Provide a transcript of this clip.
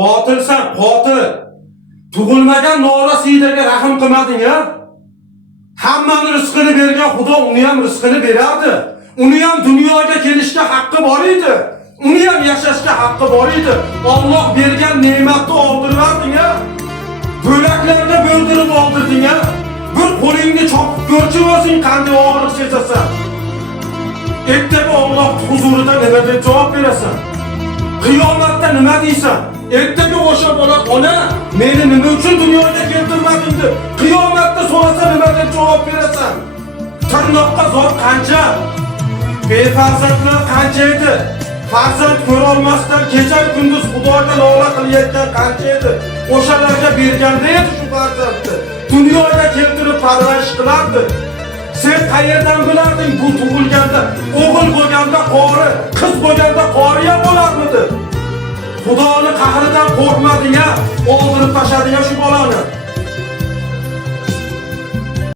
qotilsan, qotil. Tug'ilmagan norasiydaga rahim qilmading-a? Hammani rizqini bergan Xudo uni ham rizqini beradi. Uni ham dunyoga kelishga haqqi bor edi. Uni ham yashashga haqqi bor edi. Alloh bergan ne'matni oldirding-a? Bo'laklarga bo'ldirib oldirding-a? Bir qo'lingni chopib ko'rchi o'zing qanday og'riq sezasan. Ertaga Alloh huzurida nima deb javob berasan? Qiyomatda nima deysan? Ertaga o'sha bola ona meni nima uchun dunyoga keltirmading deb qiyomatda so'rasa nima deb javob berasan? Tirnoqqa zor qancha? Befarzandlar qancha edi? Farzand ko'ra olmasdan kecha kunduz Xudoga lola qilayotgan qancha edi? O'shalarga berganda edi shu farzandni. Dunyoga keltirib parvarish qilardi. Sen qayerdan bilarding bu tug'ilganda, o'g'il bo'lganda qori, qiz bo'lganda qoriya bo'larmidi? Xudoni qahridan qo'rqmading-a, o'ldirib tashlading-a shu bolani.